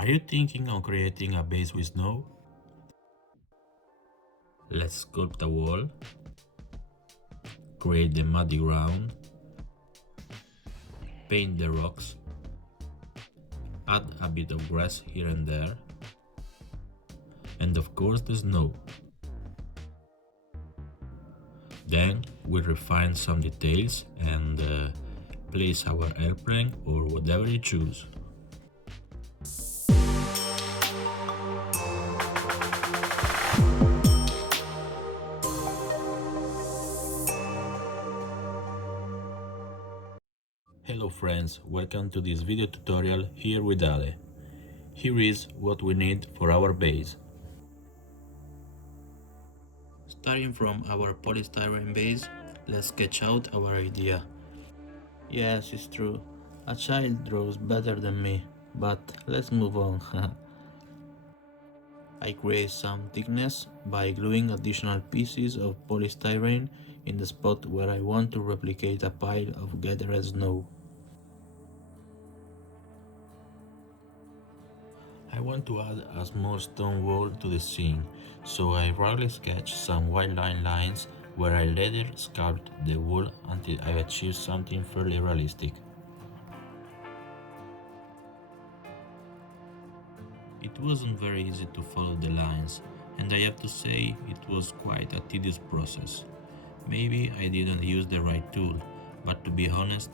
Are you thinking of creating a base with snow? Let's sculpt a wall, create the muddy ground, paint the rocks, add a bit of grass here and there, and of course the snow. Then we refine some details and place our airplane or whatever you choose. Hello friends, welcome to this video tutorial here with Ale. Here is what we need for our base. Starting from our polystyrene base, let's sketch out our idea. Yes, it's true, a child draws better than me, but let's move on. I create some thickness by gluing additional pieces of polystyrene in the spot where I want to replicate a pile of gathered snow. I want to add a small stone wall to the scene, so I roughly sketch some white lines where I later sculpt the wall until I achieve something fairly realistic. It wasn't very easy to follow the lines, and I have to say it was quite a tedious process. Maybe I didn't use the right tool, but to be honest,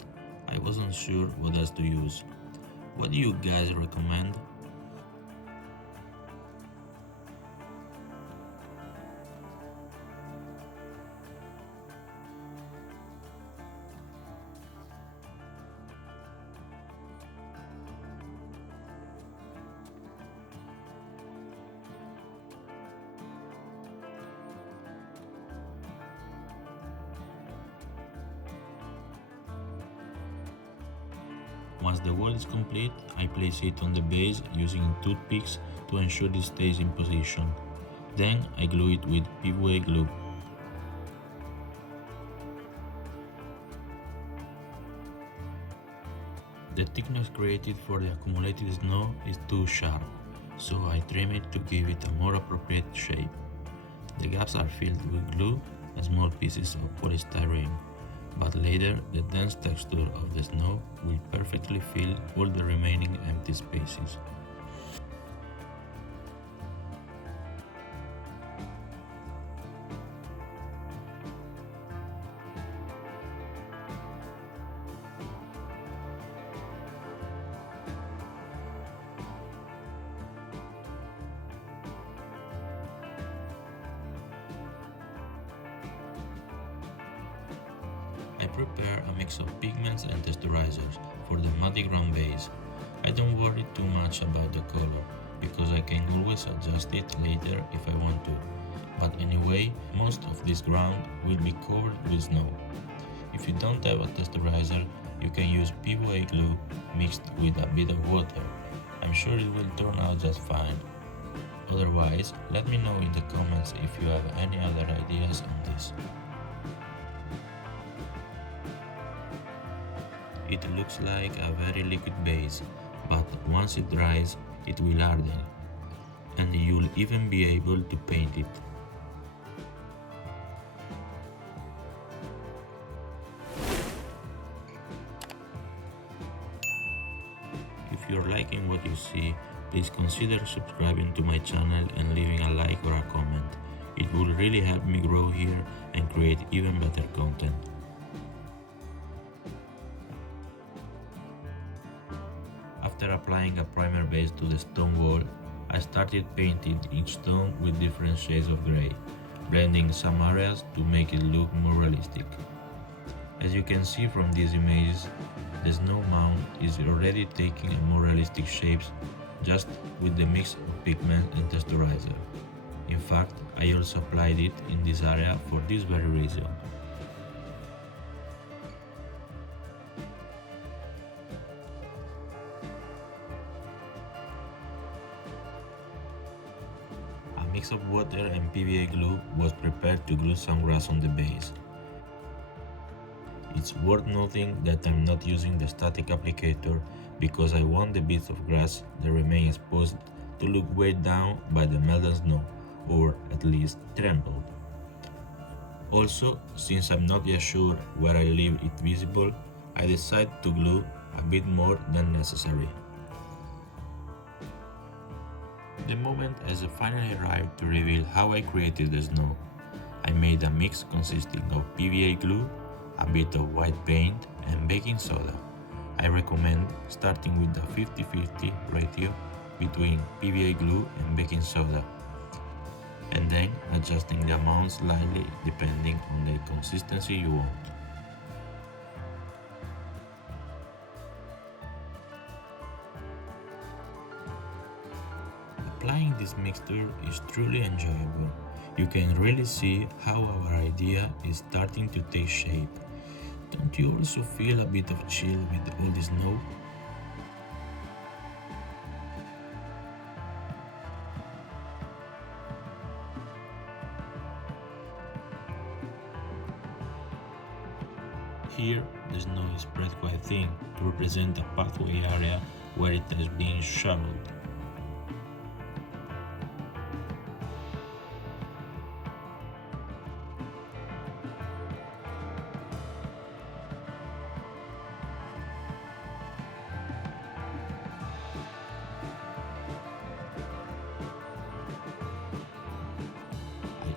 I wasn't sure what else to use. What do you guys recommend? Once the wall is complete, I place it on the base using toothpicks to ensure it stays in position. Then I glue it with PVA glue. The thickness created for the accumulated snow is too sharp, so I trim it to give it a more appropriate shape. The gaps are filled with glue and small pieces of polystyrene, but later the dense texture of the snow will perfectly fill all the remaining empty spaces. I prepare a mix of pigments and texturizers for the muddy ground base. I don't worry too much about the color, because I can always adjust it later if I want to. But anyway, most of this ground will be covered with snow. If you don't have a texturizer, you can use PVA glue mixed with a bit of water. I'm sure it will turn out just fine. Otherwise, let me know in the comments if you have any other ideas on this. It looks like a very liquid base, but once it dries, it will harden, and you'll even be able to paint it. If you're liking what you see, please consider subscribing to my channel and leaving a like or a comment. It will really help me grow here and create even better content. After applying a primer base to the stone wall, I started painting each stone with different shades of grey, blending some areas to make it look more realistic. As you can see from these images, the snow mound is already taking a more realistic shapes just with the mix of pigment and texturizer. In fact, I also applied it in this area for this very reason. A mix of water and PVA glue was prepared to glue some grass on the base. It's worth noting that I'm not using the static applicator because I want the bits of grass that remain exposed to look weighed down by the melted snow, or at least trampled. Also, since I'm not yet sure where I leave it visible, I decided to glue a bit more than necessary. The moment has finally arrived to reveal how I created the snow. I made a mix consisting of PVA glue, a bit of white paint, and baking soda. I recommend starting with the 50-50 ratio between PVA glue and baking soda, and then adjusting the amount slightly depending on the consistency you want. Applying this mixture is truly enjoyable. You can really see how our idea is starting to take shape. Don't you also feel a bit of chill with all the snow? Here, the snow is spread quite thin to represent a pathway area where it has been shoveled.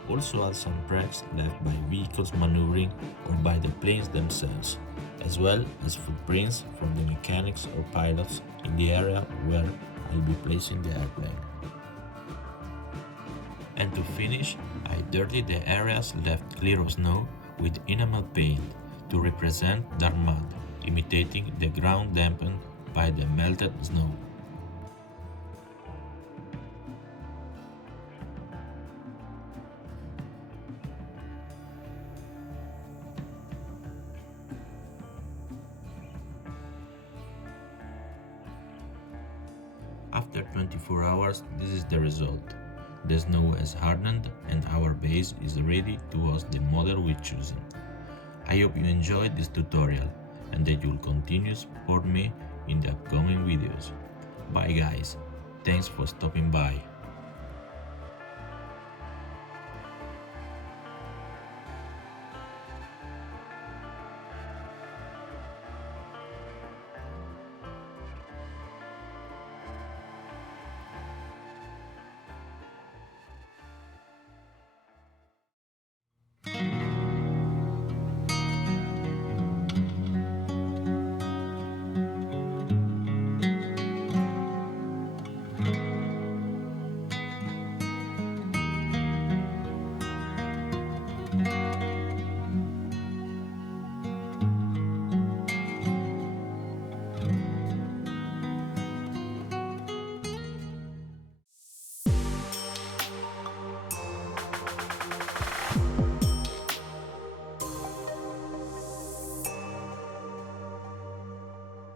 I also add some tracks left by vehicles maneuvering or by the planes themselves, as well as footprints from the mechanics or pilots in the area where I'll be placing the airplane. And to finish, I dirtied the areas left clear of snow with enamel paint to represent dark mud, imitating the ground dampened by the melted snow. After 24 hours, this is the result. The snow has hardened and our base is ready to host the model we've chosen. I hope you enjoyed this tutorial and that you'll continue to support me in the upcoming videos. Bye guys, thanks for stopping by.